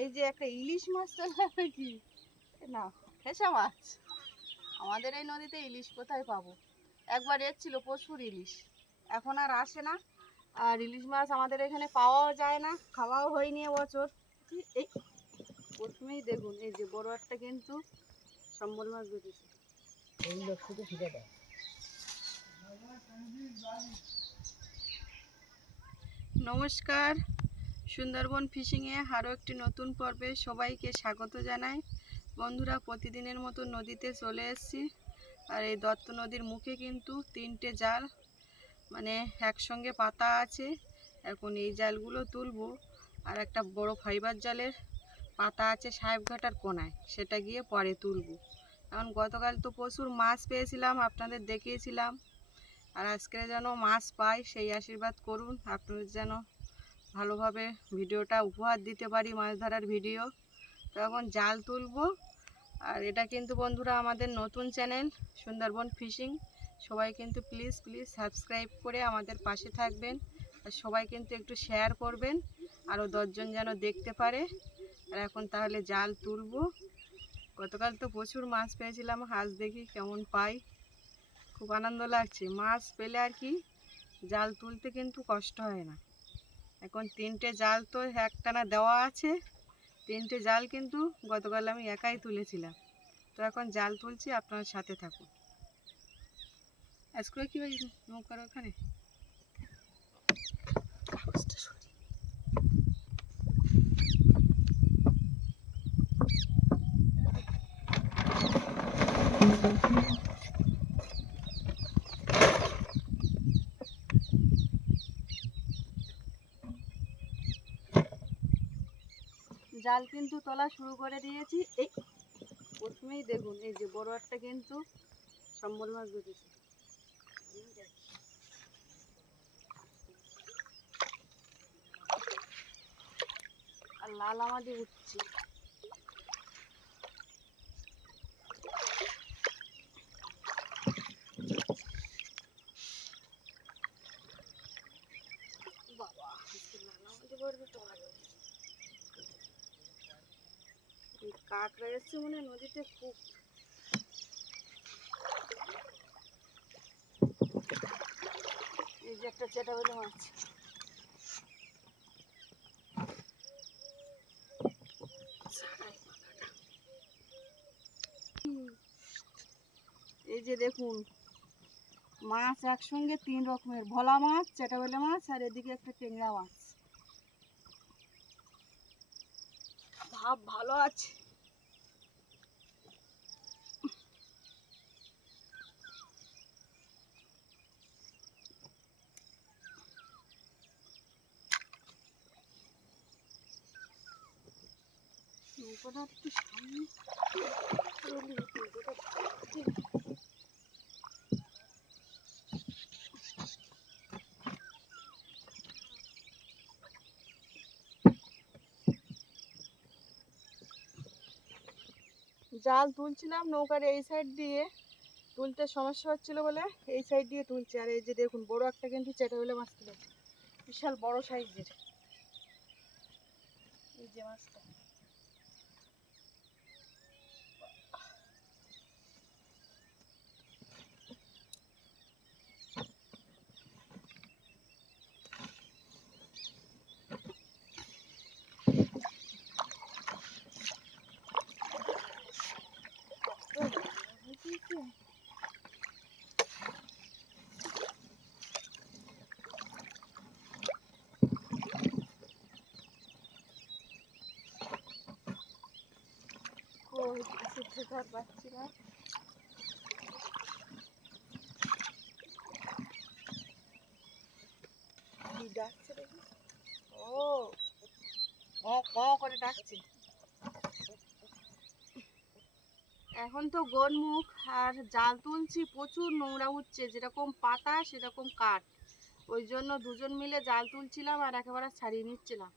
এই যে একটা ইলিশ মাছ চলে কি না, ফেসা মাছ। আমাদের এই নদীতে ইলিশ কোথায় পাবো? একবার এসেছিল প্রচুর ইলিশ, এখন আর আসে না। আর ইলিশ মাছ আমাদের এখানে পাওয়াও যায় না, খাওয়াও হয়নি এবছর। এই প্রথমেই দেখুন, এই যে বড় একটা কিন্তু সম্বল মাছ বেঁধেছে। নমস্কার, সুন্দরবন ফিশিংয়ে আরও একটি নতুন পর্বে সবাইকে স্বাগত জানাই। বন্ধুরা, প্রতিদিনের মতো নদীতে চলে এসেছি। আর এই দত্ত নদীর মুখে কিন্তু 3টে জাল মানে একসঙ্গে পাতা আছে। এখন এই জালগুলো তুলবো। আর একটা বড় ফাইবার জালের পাতা আছে সাহেবঘাটার কোনায়, সেটা গিয়ে পরে তুলবো। এখন গতকাল তো প্রচুর মাছ পেয়েছিলাম, আপনাদের দেখিয়েছিলাম। আর আজকে যেন মাছ পাই সেই আশীর্বাদ করুন, আপনাদের যেন ভালোভাবে ভিডিওটা উপহার দিতে পারি, মাছ ধরার ভিডিও। তো এখন জাল তুলবো। আর এটা কিন্তু বন্ধুরা আমাদের নতুন চ্যানেল সুন্দরবন ফিশিং। সবাই কিন্তু প্লিজ সাবস্ক্রাইব করে আমাদের পাশে থাকবেন। আর সবাই কিন্তু একটু শেয়ার করবেন, আরও 10 জন যেন দেখতে পারে। আর এখন তাহলে জাল তুলবো। গতকাল তো প্রচুর মাছ পেয়েছিলাম, আজ দেখি কেমন পাই। খুব আনন্দ লাগছে, মাছ পেলে আর কি জাল তুলতে কিন্তু কষ্ট হয় না। এখন 3টে জাল তো একটানা দেওয়া আছে। 3টে জাল কিন্তু গতকাল আমি একাই তুলেছিলাম। তো এখন জাল তুলছি, আপনার সাথে থাকুন। আজকে কি ওই নৌকার ওখানে জাল কিন্তু তোলা শুরু করে দিয়েছি। এই প্রথমেই দেখুন, এই যে বড় একটা কিন্তু সম্বল মাছ বেঁধেছে। আর লাল আমাদের উঠছে। বাবা, লাল আমাদের পড়বে তো ভালো। এই কাঁকড়া এসছে মনে হয় নদীতে খুব। এই যে একটা চেটা বলে মাছ। এই যে দেখুন, মাছ একসঙ্গে 3 রকমের, ভোলা মাছ, চেটাবেলে মাছ, আর এদিকে একটা টেংরা মাছ। ভাব ভালো আছে। নৌকাটা একটু সামনে জাল তুলছিলাম নৌকার এই সাইড দিয়ে, তুলতে সমস্যা হচ্ছিল বলে এই সাইড দিয়ে তুলছি। আর এই যে দেখুন, বড় একটা কিন্তু চেটাবেলে মাছ তুলেছে, বিশাল বড় সাইজের। এই যে মাছটা, পাচ্ছি না। কি ডাকছে দেখি? ও করে ডাকছে। এখন তো গোলমুখ আর জাল তুলছি, প্রচুর নোংরা উঠছে, যেরকম পাতা সেরকম কাঠ। ওই জন্য 2জন মিলে জাল তুলছিলাম আর একেবারে ছাড়িয়ে নিচ্ছিলাম।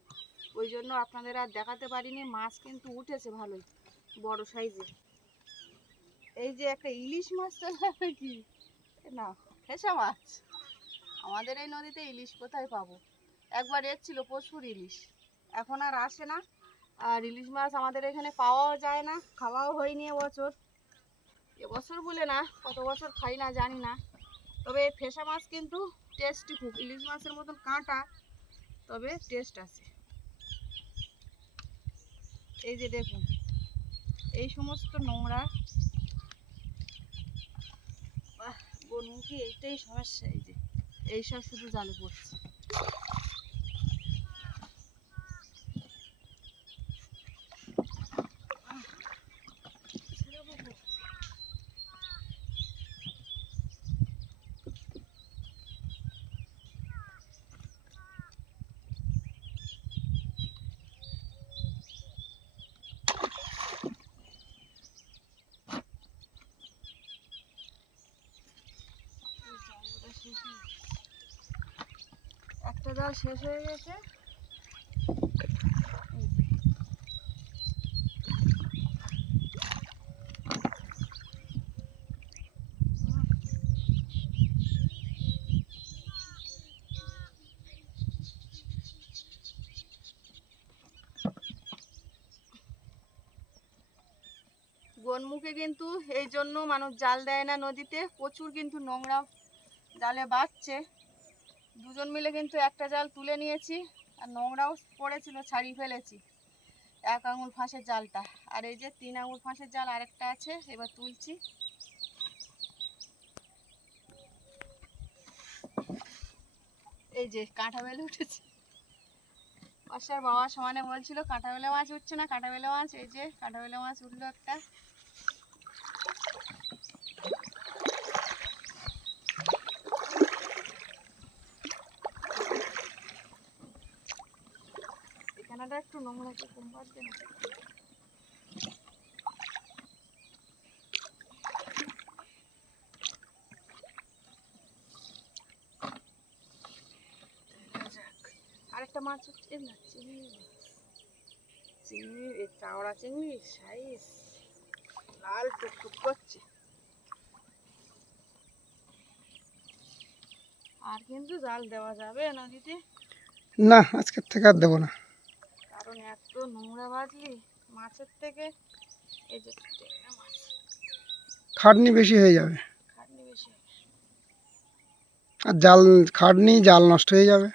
ওই জন্য আপনাদের আর দেখাতে পারিনি। মাছ কিন্তু উঠেছে ভালোই, বড় সাইজের। এই যে একটা ইলিশ মাছ চলে কি না, ফেসা মাছ। আমাদের এই নদীতে ইলিশ কোথায় পাবো? একবার এসেছিল প্রচুর ইলিশ, এখন আর আসে না। আর ইলিশ মাছ আমাদের এখানে পাওয়াও যায় না, খাওয়াও হয়নি এবছর বলে না, কত বছর খাই না জানি না। তবে ফেসা মাছ কিন্তু টেস্টি খুব, ইলিশ মাছের মতন কাঁটা, তবে টেস্ট আছে। এই যে দেখুন, এই সমস্ত নোংরা বনমুখী, এইটাই সমস্যা। এই যে এইসব শুধু জালে পড়ছে। একটা জাল শেষ হয়ে গেছে। বনমুখে কিন্তু এই জন্য মানুষ জাল দেয় না নদীতে, প্রচুর কিন্তু নোংরা জালে বাঁধছে। দুজন মিলে কিন্তু একটা জাল তুলে নিয়েছি, আর নোংরাও পড়েছিল, ছাড়িয়ে ফেলেছি 1 আঙুল ফাঁসের জালটা। আর এই যে 3 আঙুল ফাঁসের জাল আরেকটা আছে, এবার তুলছি। এই যে কাঁটা বেলে উঠেছে। বাসার বাবা সমানে বলছিল কাঁটা বেলে মাছ উঠছে না, কাঁটা বেলে মাছ। এই যে কাঁটা বেলে মাছ উঠলো একটা। এখানটা একটু নোংরা, একটু কম বাড়বে না। আরেকটা মাছ উঠছে না, চিংড়ি মাছ। চিংড়ি, চাওড়া চিংড়ি সাইজ, লাল টুকটুক করছে। আর কিন্তু জাল দেওয়া যাবে নদীতে না, আজকের থেকে আর দেবো না, কারণ এত নোংরা বাজলি মাছের থেকে। এই যে ট্যাংরা মাছ, খাটনি বেশি হয়ে যাবে। খাটনি বেশি হবে। আর খাটনি জাল নষ্ট হয়ে যাবে।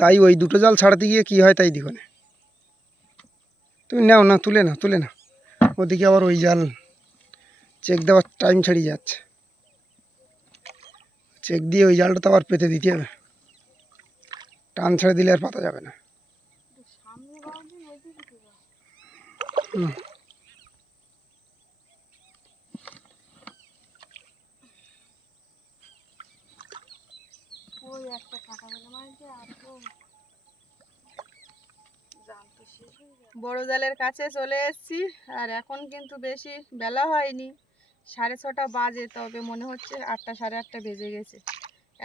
তাই ওই দুটো জাল ছাড়াতে গিয়ে কি হয় তাই দেখো না। তুমি নাও না, তুলে না, ওদিকে আবার ওই জাল চেক দেওয়ার টাইম ছাড়িয়ে যাচ্ছে। চেক দিয়ে ওই জালটা তো আবার পেতে দিতে হবে, টান ছেড়ে দিলে আর পাতা যাবে না। সামনে বাউন্ডারি, ওইদিকে তো বাউন্ডারি। হুম, ওই একটা কাঁটা বেলে মাছ দিয়ে আর তো জাল তো শেষ হয়ে গেল। বড় জালের কাছে চলে এসেছি, আর এখন কিন্তু বেশি বেলা হয়নি, 6:30 বাজে। তবে মনে হচ্ছে 8টা, 8:30 বেজে গেছে।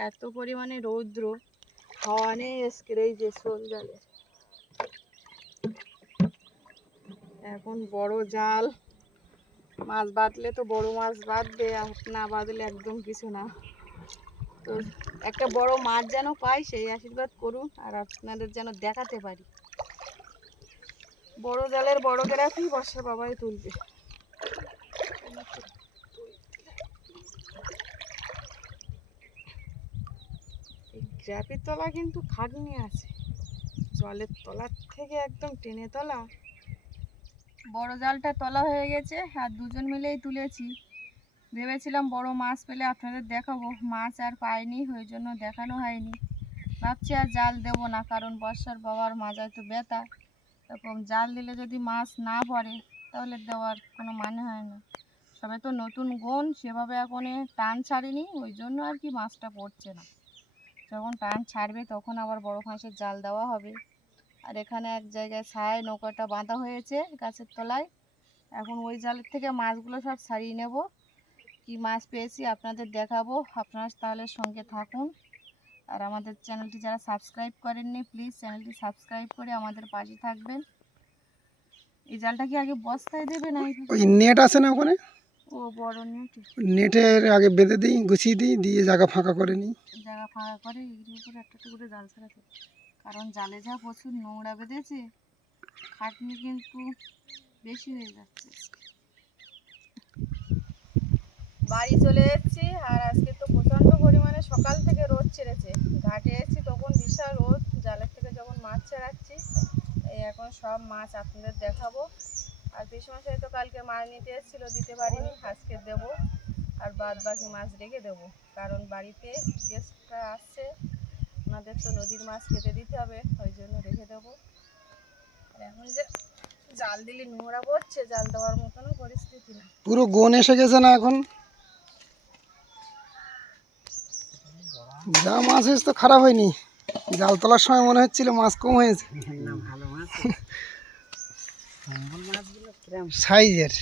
এত পরিমাণে রৌদ্র, হাওয়া নেই আজকের এই যে শোল জালের। এখন বড় জাল মাছ বাঁধলে তো বড় মাছ বাঁধবে, আর না বাঁধলে একদম কিছু না। তো একটা বড় মাছ যেন পাই সেই আশীর্বাদ করুন, আর আপনাদের যেন দেখাতে পারি। বড় জালের বড় গ্রাফি বর্ষার বাবাই তুলবে। এই গ্রাফির তলা কিন্তু খাটনি আছে, জলের তলার থেকে একদম টেনে তোলা। বড় জালটা তোলা হয়ে গেছে, আর দুজন মিলেই তুলেছি। ভেবেছিলাম বড় মাছ পেলে আপনাদের দেখাবো, মাছ আর পাইনি, ওই জন্য দেখানো হয়নি। ভাবছি আর জাল দেবো না, কারণ বর্ষার বাবার মাজায় তো ব্যথা। এরকম জাল দিলে যদি মাছ না পড়ে তাহলে দেওয়ার কোনো মানে হয় না। সবে তো নতুন গোন, সেভাবে এখন টান ছাড়েনি, ওই জন্য আর কি মাছটা পড়ছে না। যখন টান ছাড়বে তখন আবার বড় ফাঁসের জাল দেওয়া হবে। আর এখানে এক জায়গায় ছায় নৌকাটা বাঁধা হয়েছে গাছের তলায়। এখন ওই জালের থেকে মাছগুলো সব ছাড়িয়ে নেব, কি মাছ পেয়েছি আপনাদের দেখাবো। আপনারা তাহলে সঙ্গে থাকুন, আর আমাদের চ্যানেলটি যারা সাবস্ক্রাইব করেননি প্লিজ চ্যানেলটি সাবস্ক্রাইব করে আমাদের পাশে থাকবেন। এই জালটা কি আগে বস্তায় দেবে না ওই নেট আছে না ওখানে? ও বড় নেট, নেটের আগে বেঁধে দিই, গুছিয়ে দিই, দিয়ে জায়গা ফাঁকা করে নিই। জায়গা ফাঁকা করে এর উপরে একটা করে জাল ছাড়াতে, কারণ জালে যা প্রচুর নোংরা বেঁধেছে, খাটনি কিন্তু বেশি হয়ে যাচ্ছে। বাড়ি চলে এসেছি, আর আজকে তো প্রচণ্ড পরিমাণে সকাল থেকে রোদ ছেড়েছে। ঘাটে এসেছি তখন বিশাল রোদ, জালের থেকে যখন মাছ ছাড়াচ্ছি, এই এখন সব মাছ আপনাদের দেখাবো। আর পিসমশাই তো কালকে মাছ নিতে এসেছিলো, দিতে পারিনি, আজকে দেবো। আর বাদ বাকি মাছ রেখে দেবো, কারণ বাড়িতে গেস্টরা আসছে, ওনাদের তো নদীর মাছ খেতে দিতে হবে, ওই জন্য রেখে দেবো। আর এখন যে জাল দিলে নোংরা পড়ছে, জাল দেওয়ার মতনও পরিস্থিতি না। পুরো গোন এসে গেছে না এখন? যা মাছ হয়েছে তো খারাপ হয়নি, জাল তোলার সময় মনে হচ্ছিল মাছ কম হয়েছে। সাইজের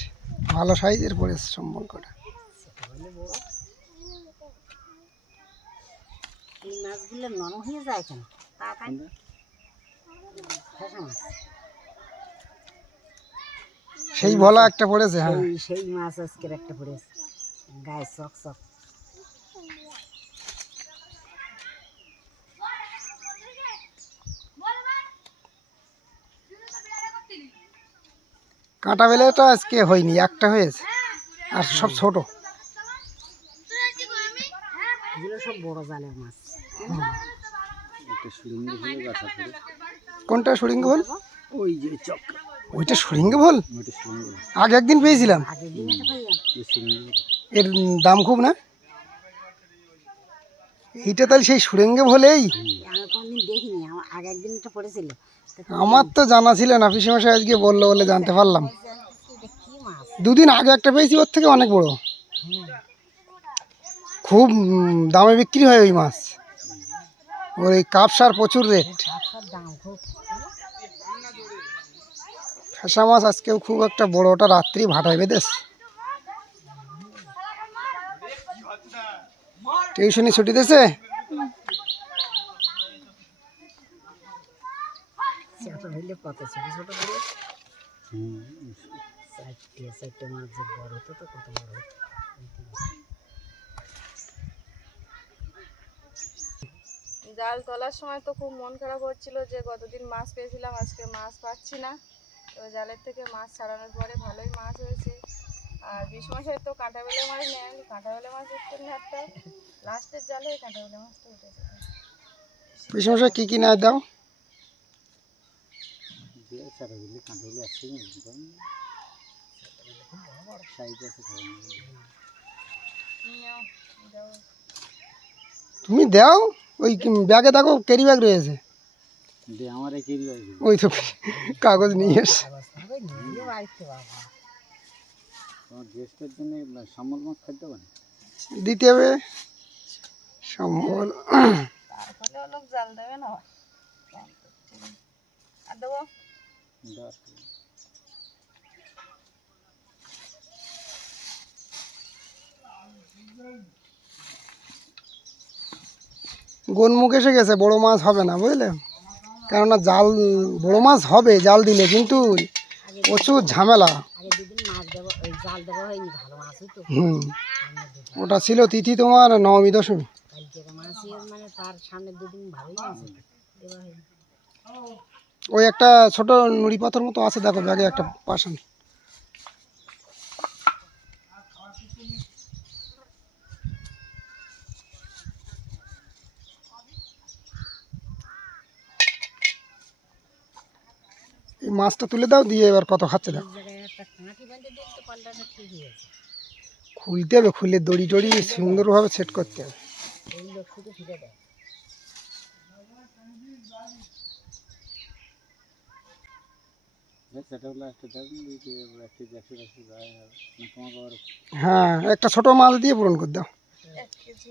ভালো সাইজের পড়েছে সম্বল কটা। এই মাছগুলো নরম হয়ে যায় কেন? সেই ভোলা একটা পড়েছে। হ্যাঁ, সেই মাছ আজকের একটা পড়েছে, গায়ে চক চক। কাঁটা বেলেটা আজকে হয়নি, একটা হয়েছে, আর সব ছোট। এগুলো সব বড় জালের মাছ। কোনটা সুরিঙ্গ ভোল? ওই যে চক, ওইটা সুরিঙ্গ ভোল। আগে একদিন পেয়েছিলাম, আগের দিন এটা পাইলাম। এর দাম খুব না? এইটা তাহলে সেই সুরেঙ্গে ভোলেই? আমি কোনদিন দেখিনি, আমার আগে একদিন এটা পড়েছিল। আমার তো জানা ছিল না, পিসেমশাই আজকে বললো বলে জানতে পারলাম। কি মাছ? দুদিন আগে একটা পেয়েছি, ওর থেকে অনেক বড়, খুব দামে বিক্রি হয় ওই মাছ। ওই কাপসার প্রচুর রেট। কাপসার দাম খুব। ফ্যাসা মাছ আজকেও খুব একটা বড়, ওটা রাত্রি ভাটায় বেঁধেছে। টিউশনি ছুটি দিয়েছে? ছোট হইলে কত ছোট ছোট করে, চারটে মাছ যে বড় হতো তো কত বড় হতো। জাল তোলার সময় তো খুব মন খারাপ হচ্ছিল যে গতদিন মাছ পেয়েছিলাম, আজকে মাছ পাচ্ছি না। তো জালের থেকে মাছ ছাড়ানোর পরে ভালোই মাছ হয়েছে। আর পিসমশাই তো কাঁটা বেলে মাছ নেন, কাঁটা বেলে মাছ উঠতেন না, একটা লাস্টের জালে কাঁটা বেলে মাছটা উঠেছে। পিসেমশাই কি কি না দাও? তুমি দাও, ওই ব্যাগে দেখো ক্যারি ব্যাগ রয়েছে, ওই তো কাগজ নিয়ে এসে দিতে হবে সম্বল। তারপরে লোক জাল দেবে না, আর দেবো। গোনমুখ এসে গেছে, বড় মাছ হবে না বুঝলে, কেননা জাল বড় মাছ হবে জাল দিলে, কিন্তু প্রচুর ঝামেলা। আগে দুদিন মাছ দেবো, ওই জাল দেওয়া হয়নি, ভালো মাছ হতো। ওটা ছিল তিথি তোমার নবমী দশমী। কালকে মাছ মানে তার সামনে দুদিন ভালোই মাছ হতো, দেওয়া হয়নি। ওই একটা ছোট নুড়ি পাথর মতো আছে, দেখো ব্যাগে একটা পাশান। এই মাছটা তুলে দাও, দিয়ে এবার কত খাচ্ছে দেখো। খুলতে হবে, খুলে দড়ি টড়ি সুন্দরভাবে সেট করতে হবে। হ্যাঁ, একটা ছোট মাছ দিয়ে পূরণ করে দাও। 1 কেজি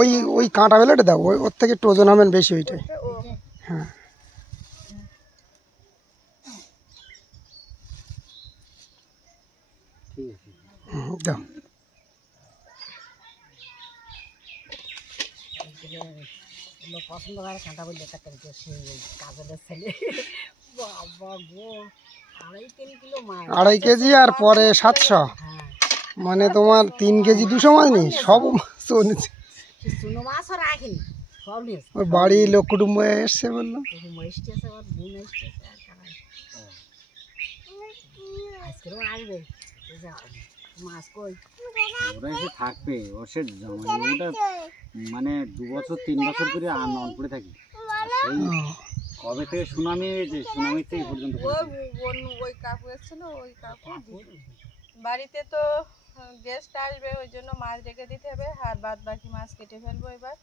ওই ওই কাঁটা বেলাটা দাও, ওর থেকে একটু ওজন হবেন বেশি ওইটাই। হ্যাঁ, দাও। লোক পছন্দ করে কাঁটা বললে একটা সেই কাজলের ছেলে বাবা গো 2.5-3 কিলো মাছ 2.5 কেজি আর পরে 700, হ্যাঁ মানে তোমার 3 কেজি 200 মাছ নেই, সব মাছ তো এনেছে। সে চুনো মাছও রাখিনি সব নিয়েছে ওই বাড়ি লোক কুটুম্ব এসছে বললো। মহিষটি আছে আবার বোন এসছে আর কারা আজকেও আসবে মাছ কই ওরা এসে থাকবে ওর সে জামাইবাবুটা মানে 2 বছর 3 বছর করে আনন করে থাকি আর সেই কবে থেকে সুনামি হয়েছে সুনামি থেকে এই পর্যন্ত ওই কাকু এসেছিল, ওই কাকু বাড়িতে তো গেস্ট আসবে, ওই জন্য মাছ রেখে দিতে হবে, আর বাদ বাকি মাছ কেটে ফেলবো এবার।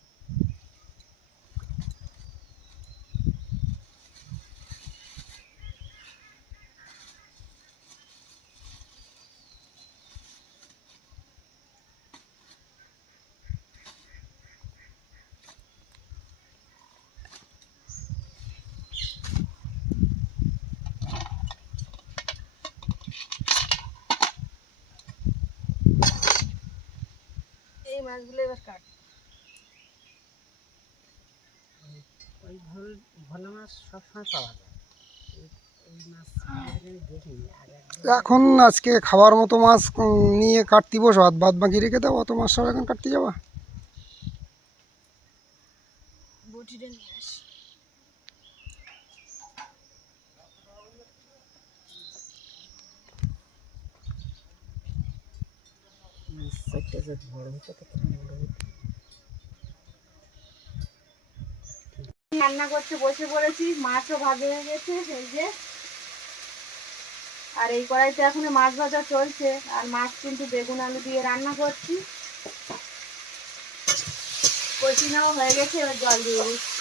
এই মাছগুলো এবার কাট। ওই ভোলা মাছ সবসময় পাওয়া যায় এই মাছ দেখিনি আর এখন আজকে খাওয়ার মতো মাছ নিয়ে কাটতে বসো, আর বাদ বাকি রেখে দাও, অত মাছ সব এখন কাটতে যাবা। বটিটা নিয়ে আসি। মাছটা যে বড় হতো কতটা বড় হতো রান্না করতে বসে পড়েছি, মাছও ভাজা হয়ে গেছে এই যে, আর এই কড়াইতে এখন মাছ ভাজা চলছে, আর মাছ কিন্তু বেগুন আলু দিয়ে রান্না করছি। কচিনাও হয়ে গেছে, এবার জল দিয়ে দিচ্ছি।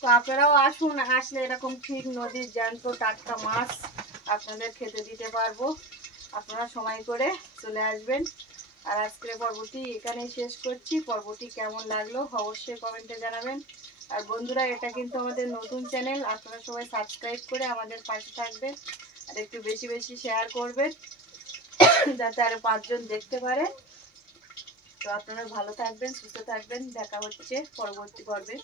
তো আপনারাও আসুন, আসলে এরকম ঠিক নদীর জ্যান্ত টাটকা মাছ আপনাদের খেতে দিতে পারবো, আপনারা সময় করে চলে আসবেন। আর আজকের পর্বটি এখানেই শেষ করছি। পর্বটি কেমন লাগলো অবশ্যই কমেন্টে জানাবেন। আর বন্ধুরা, এটা কিন্তু আমাদের নতুন চ্যানেল, আপনারা সবাই সাবস্ক্রাইব করে আমাদের পাশে থাকবেন, আর একটু বেশি বেশি শেয়ার করবেন যাতে আরো 5 জন দেখতে পারে। তো আপনারা ভালো থাকবেন, সুস্থ থাকবেন, দেখা হচ্ছে পরবর্তী পর্বে।